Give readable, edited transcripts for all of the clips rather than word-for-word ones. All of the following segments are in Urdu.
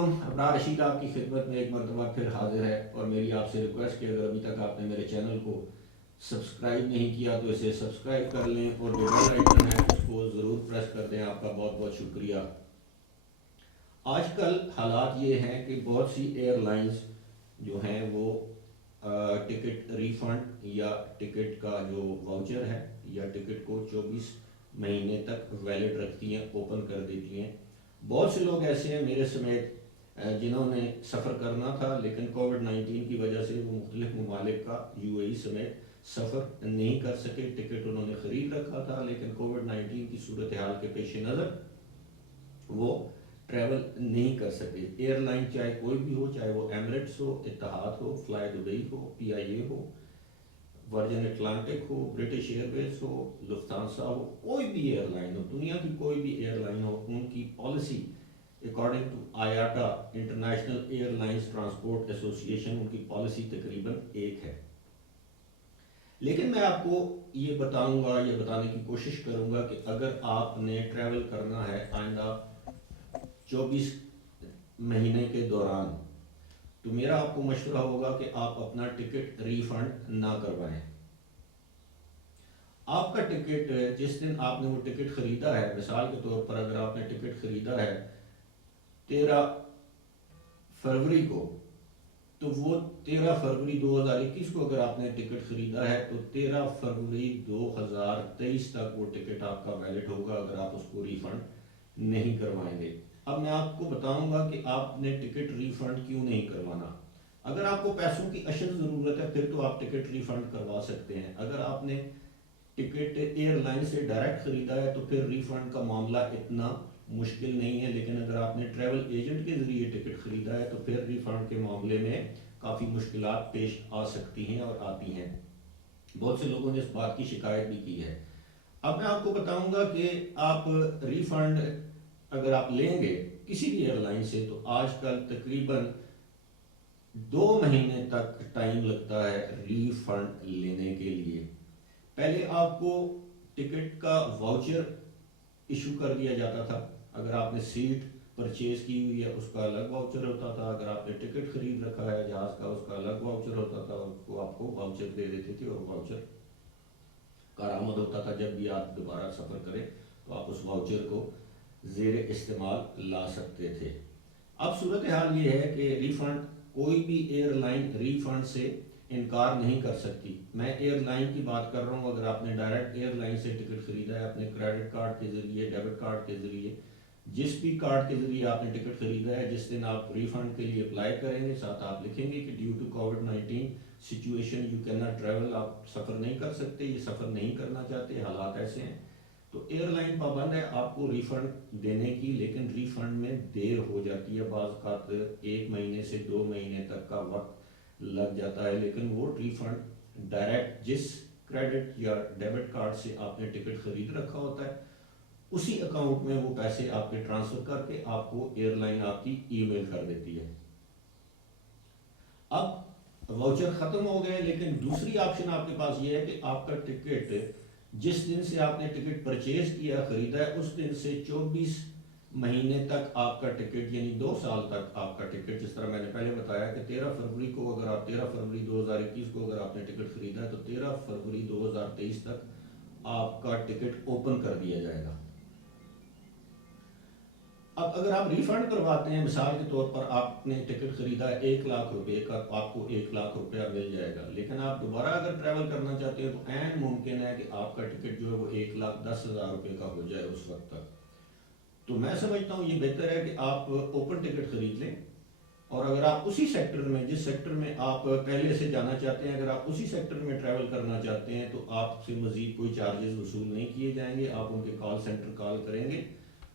علیکم، ابرار رشید آپ کی خدمت میں ایک مرتبہ پھر حاضر ہے، اور میری آپ سے ریکویسٹ کہ اگر ابھی تک آپ نے میرے چینل کو سبسکرائب نہیں کیا تو اسے سبسکرائب کر لیں، اور جو بیل آئیکن ہے اس کو ضرور پریس کر دیں۔ آپ کا بہت بہت شکریہ۔ آج کل حالات یہ ہیں کہ بہت سی ایئر لائنز جو ہیں وہ ٹکٹ ریفنڈ یا ٹکٹ کا جو واؤچر ہے یا ٹکٹ کو 24 مہینے تک ویلڈ رکھتی ہیں، اوپن کر دیتی ہیں۔ بہت سے لوگ ایسے ہیں میرے سمیت جنہوں نے سفر کرنا تھا، لیکن کووڈ-19 کی وجہ سے وہ مختلف ممالک کا UAE سمیت سفر نہیں کر سکے۔ ٹکٹ انہوں نے خرید رکھا تھا، لیکن کووڈ-19 کی صورتحال کے پیش نظر وہ ٹریول نہیں کر سکے۔ ایئر لائن چاہے کوئی بھی ہو، چاہے وہ ایمریٹس ہو، اتحاد ہو، فلائی دبئی ہو، PIA ہو، ورجن اٹلانٹک ہو، برٹش ایئر ویز ہو، لفتانسا ہو، کوئی بھی ایئر لائن ہو، دنیا کی کوئی بھی ایئر لائن ہو، ان کی policy according to IATA international airlines transport association, ان کی پالیسی تقریباً ایک ہے۔ لیکن میں آپ کو یہ بتاؤں گا، یہ بتانے کی کوشش کروں گا کہ اگر آپ نے ٹریول کرنا ہے آئندہ 24 مہینے کے دوران، تو میرا آپ کو مشورہ ہوگا کہ آپ اپنا ٹکٹ ریفنڈ نہ کروائیں۔ آپ کا ٹکٹ جس دن آپ نے وہ ٹکٹ خریدا ہے، مثال کے طور پر اگر آپ نے ٹکٹ خریدا ہے 13 فروری کو، تو وہ 13 فروری 2021 کو اگر آپ نے ٹکٹ خریدا ہے تو 13 فروری 2023 تک وہ ٹکٹ آپ کا ویلڈ ہوگا اگر آپ اس کو ریفنڈ نہیں کروائیں گے۔ اب میں آپ کو بتاؤں گا کہ آپ نے ٹکٹ ریفنڈ کیوں نہیں کروانا۔ اگر آپ کو پیسوں کی اشد ضرورت ہے پھر تو آپ ٹکٹ ریفنڈ کروا سکتے ہیں۔ اگر آپ نے ٹکٹ ایئر لائن سے ڈائریکٹ خریدا ہے تو پھر ریفنڈ کا معاملہ اتنا مشکل نہیں ہے، لیکن اگر آپ نے ٹریول ایجنٹ کے ذریعے ٹکٹ خریدا ہے تو پھر ریفنڈ کے معاملے میں کافی مشکلات پیش آ سکتی ہیں اور آتی ہیں۔ بہت سے لوگوں نے اس بات کی شکایت بھی کی ہے۔ اب میں آپ کو بتاؤں گا کہ آپ ریفنڈ اگر آپ لیں گے کسی بھی ایئر لائن سے تو آج کل تقریباً 2 مہینے تک ٹائم لگتا ہے ریفنڈ لینے کے لیے۔ پہلے آپ کو ٹکٹ کا واؤچر ایشو کر دیا جاتا تھا، اگر آپ نے سیٹ پرچیز کی ہوئی ہے اس کا الگ واؤچر ہوتا تھا، اگر آپ نے ٹکٹ خرید رکھا ہے جہاز کا اس کا الگ واؤچر ہوتا تھا، اس کو آپ کو واؤچر دے دیتے تھے اور واؤچر کارآمد ہوتا تھا۔ جب بھی آپ دوبارہ سفر کریں تو آپ اس واؤچر کو زیر استعمال لا سکتے تھے۔ اب صورتحال یہ ہے کہ ریفنڈ کوئی بھی ایئر لائن ریفنڈ سے انکار نہیں کر سکتی۔ میں ایئر لائن کی بات کر رہا ہوں، اگر آپ نے ڈائریکٹ ایئر لائن سے ٹکٹ خریدا ہے اپنے کریڈٹ کارڈ کے ذریعے، ڈیبٹ کارڈ کے ذریعے، جس بھی کارڈ کے ذریعے آپ نے ٹکٹ خریدا ہے، جس دن آپ ریفنڈ کے لیے اپلائی کریں گے ساتھ آپ لکھیں گے کہ ڈیو ٹو کووڈ-19 situation you can not travel, آپ سفر نہیں کر سکتے، یہ سفر نہیں کرنا چاہتے، حالات ایسے ہیں، تو ایئر لائن پابند ہے آپ کو ریفنڈ دینے کی، لیکن ریفنڈ میں دیر ہو جاتی ہے، بعض اوقات 1 مہینے سے 2 مہینے تک کا وقت لگ جاتا ہے۔ لیکن وہ ریفنڈ ڈائریکٹ جس کریڈٹ یا ڈیبٹ کارڈ سے آپ نے ٹکٹ خرید رکھا ہوتا ہے اسی اکاؤنٹ میں وہ پیسے آپ کے ٹرانسفر کر کے آپ کو ایئر لائن آپ کی ای میل کر دیتی ہے۔ اب واؤچر ختم ہو گئے، لیکن دوسری آپشن آپ کے پاس یہ ہے کہ آپ کا ٹکٹ جس دن سے آپ نے ٹکٹ پرچیز کیا خریدا ہے اس دن سے 24 مہینے تک آپ کا ٹکٹ، یعنی 2 سال تک آپ کا ٹکٹ، جس طرح میں نے پہلے بتایا کہ 13 فروری کو اگر آپ 13 فروری 2021 کو اگر آپ نے ٹکٹ خریدا ہے تو 13 فروری 2023 تک آپ کا ٹکٹ اوپن کر دیا جائے گا۔ اب اگر آپ ریفنڈ کرواتے ہیں، مثال کے طور پر آپ نے ٹکٹ خریدا ہے 1 لاکھ روپے کا، آپ کو 1 لاکھ روپیہ مل جائے گا، لیکن آپ دوبارہ اگر ٹریول کرنا چاہتے ہیں تو عین ممکن ہے کہ آپ کا ٹکٹ جو ہے وہ 1,10,000 روپے کا ہو جائے اس وقت تک۔ تو میں سمجھتا ہوں یہ بہتر ہے کہ آپ اوپن ٹکٹ خرید لیں، اور اگر آپ اسی سیکٹر میں، جس سیکٹر میں آپ پہلے سے جانا چاہتے ہیں، اگر آپ اسی سیکٹر میں ٹریول کرنا چاہتے ہیں تو آپ سے مزید کوئی چارجز وصول نہیں کیے جائیں گے۔ آپ ان کے کال سینٹر کال کریں گے،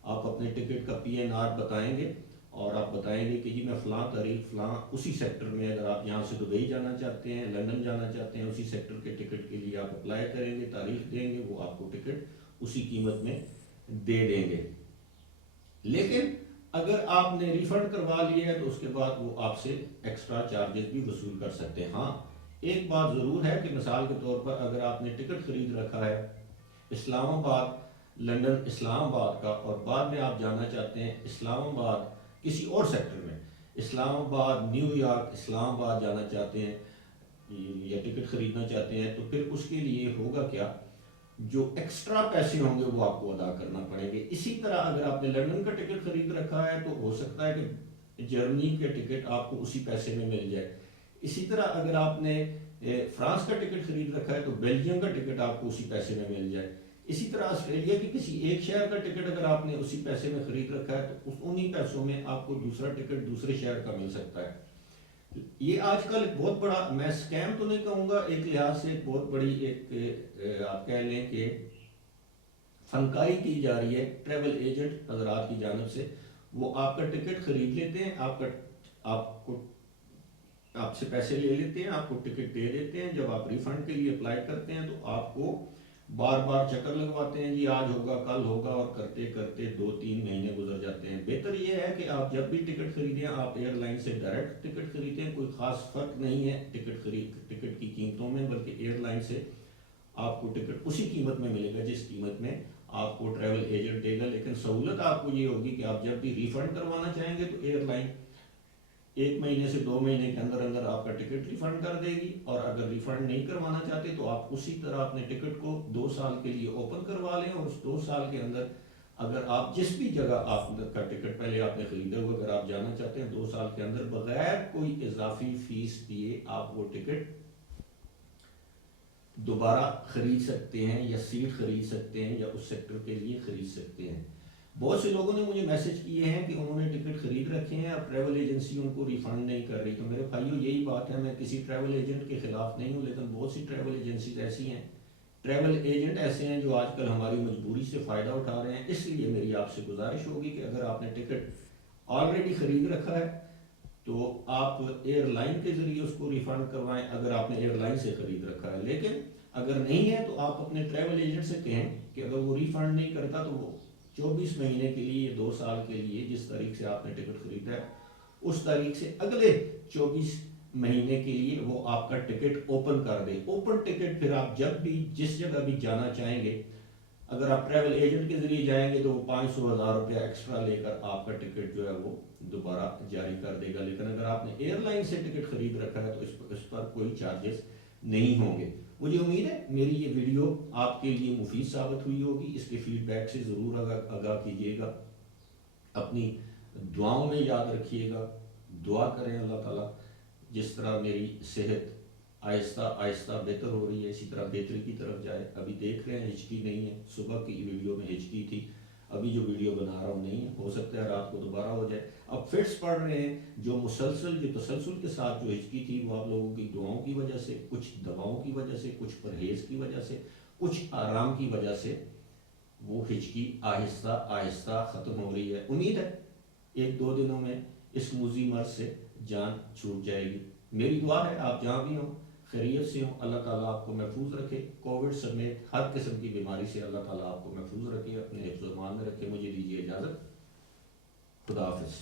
آپ اپنے ٹکٹ کا PNR بتائیں گے اور آپ بتائیں گے کہ جی میں فلاں تاریخ فلاں اسی سیکٹر میں، اگر آپ یہاں سے دبئی جانا چاہتے ہیں، لندن جانا چاہتے ہیں، اسی سیکٹر کے ٹکٹ کے لیے آپ اپلائی کریں گے، تاریخ دیں گے، وہ آپ کو ٹکٹ اسی قیمت میں دے دیں گے۔ لیکن اگر آپ نے ریفنڈ کروا لیا ہے تو اس کے بعد وہ آپ سے ایکسٹرا چارجز بھی وصول کر سکتے ہیں۔ ہاں ایک بات ضرور ہے کہ مثال کے طور پر اگر آپ نے ٹکٹ خرید رکھا ہے اسلام آباد لندن اسلام آباد کا، اور بعد میں آپ جانا چاہتے ہیں اسلام آباد کسی اور سیکٹر میں، اسلام آباد، نیو یارک، اسلام آباد جانا چاہتے ہیں یا ٹکٹ خریدنا چاہتے ہیں، تو پھر اس کے لیے ہوگا کیا، جو ایکسٹرا پیسے ہوں گے وہ آپ کو ادا کرنا پڑیں گے۔ اسی طرح اگر آپ نے لندن کا ٹکٹ خرید رکھا ہے تو ہو سکتا ہے کہ جرمنی کے ٹکٹ آپ کو اسی پیسے میں مل جائے۔ اسی طرح اگر آپ نے فرانس کا ٹکٹ خرید رکھا ہے تو بیلجیم کا ٹکٹ آپ کو اسی پیسے میں مل جائے۔ اسی طرح آسٹریلیا کے کسی ایک شہر کا ٹکٹ اگر آپ نے اسی پیسے میں خرید رکھا ہے تو انہی پیسوں میں آپ کو دوسرا ٹکٹ دوسرے شہر کا مل سکتا ہے۔ یہ آج کل ایک بہت بڑا، میں سکیم تو نہیں کہوں گا، ایک لحاظ سے ایک بہت بڑی ایک آپ کہہ لیں کہ فنکاری کی جا رہی ہے ٹریول ایجنٹ حضرات کی جانب سے۔ وہ آپ کا ٹکٹ خرید لیتے ہیں، آپ سے پیسے لے لیتے ہیں، آپ کو ٹکٹ دے دیتے ہیں، جب آپ ریفنڈ کے لیے اپلائی کرتے ہیں تو آپ کو بار بار چکر لگواتے ہیں، جی آج ہوگا کل ہوگا، اور کرتے کرتے 2-3 مہینے گزر جاتے ہیں۔ بہتر یہ ہے کہ آپ جب بھی ٹکٹ خریدیں آپ ایئر لائن سے ڈائریکٹ ٹکٹ خریدیں، کوئی خاص فرق نہیں ہے ٹکٹ کی قیمتوں میں، بلکہ ایئر لائن سے آپ کو ٹکٹ اسی قیمت میں ملے گا جس قیمت میں آپ کو ٹریول ایجنٹ دے گا۔ لیکن سہولت آپ کو یہ ہوگی کہ آپ جب بھی ریفنڈ کروانا چاہیں گے تو ایئر لائن 1 مہینے سے 2 مہینے کے اندر اندر آپ کا ٹکٹ ریفنڈ کر دے گی، اور اگر ریفنڈ نہیں کروانا چاہتے تو آپ اسی طرح اپنے ٹکٹ کو 2 سال کے لیے اوپن کروا لیں، اور اس 2 سال کے اندر اگر آپ جس بھی جگہ آپ کا ٹکٹ پہلے آپ نے خریدا ہوا اگر آپ جانا چاہتے ہیں 2 سال کے اندر بغیر کوئی اضافی فیس دیے آپ وہ ٹکٹ دوبارہ خرید سکتے ہیں، یا سیٹ خرید سکتے ہیں، یا اس سیکٹر کے لیے خرید سکتے ہیں۔ بہت سے لوگوں نے مجھے میسج کیے ہیں کہ انہوں نے ٹکٹ خرید رکھے ہیں، اب ٹریول ایجنسی ان کو ریفنڈ نہیں کر رہی۔ تو میرے بھائیو یہی بات ہے، میں کسی ٹریول ایجنٹ کے خلاف نہیں ہوں، لیکن بہت سی ٹریول ایجنسیز ایسی ہیں، ٹریول ایجنٹ ایسے ہیں جو آج کل ہماری مجبوری سے فائدہ اٹھا رہے ہیں۔ اس لیے میری آپ سے گزارش ہوگی کہ اگر آپ نے ٹکٹ آلریڈی خرید رکھا ہے تو آپ ایئر لائن کے ذریعے اس کو ریفنڈ کروائیں، اگر آپ نے ایئر لائن سے خرید رکھا ہے۔ لیکن اگر نہیں ہے تو آپ اپنے ٹریول ایجنٹ سے کہیں کہ اگر وہ ریفنڈ نہیں کرتا تو وہ 24 مہینے کے لیے، 2 سال کے لیے جس تاریخ سے آپ نے ٹکٹ خریدا ہے اس تاریخ سے اگلے 24 مہینے کے لیے وہ آپ کا ٹکٹ اوپن کر دے۔ اوپن ٹکٹ پھر آپ جب بھی جس جگہ بھی جانا چاہیں گے، اگر آپ ٹریول ایجنٹ کے ذریعے جائیں گے تو وہ 500,000 روپیہ ایکسٹرا لے کر آپ کا ٹکٹ جو ہے وہ دوبارہ جاری کر دے گا۔ لیکن اگر آپ نے ایئر لائن سے ٹکٹ خرید رکھا ہے تو اس پر کوئی چارجز نہیں ہوں گے۔ مجھے امید ہے میری یہ ویڈیو آپ کے لیے مفید ثابت ہوئی ہوگی، اس کے فیڈ بیک سے ضرور آگاہ کیجیے گا، اپنی دعاؤں میں یاد رکھیے گا، دعا کریں اللہ تعالیٰ جس طرح میری صحت آہستہ آہستہ بہتر ہو رہی ہے اسی طرح بہتری کی طرف جائے۔ ابھی دیکھ رہے ہیں ہچکی نہیں ہے، صبح کی ویڈیو میں ہچکی تھی، ابھی جو ویڈیو بنا رہا ہوں نہیں ہے، ہو سکتا ہے رات کو دوبارہ ہو جائے۔ اب فٹس پڑ رہے ہیں، جو تسلسل کے ساتھ جو ہچکی تھی وہ آپ لوگوں کی دعاؤں کی وجہ سے، کچھ دواؤں کی وجہ سے، کچھ پرہیز کی وجہ سے، کچھ آرام کی وجہ سے وہ ہچکی آہستہ آہستہ ختم ہو رہی ہے۔ امید ہے 1-2 دنوں میں اس موذی مرض سے جان چھوٹ جائے گی۔ میری دعا ہے آپ جہاں بھی ہوں خیریت سے ہوں، اللہ تعالیٰ آپ کو محفوظ رکھے، کووڈ سمیت ہر قسم کی بیماری سے اللہ تعالیٰ آپ کو محفوظ رکھے، اپنے حفظ و امان میں رکھے۔ مجھے دیجیے اجازت، خدا حافظ۔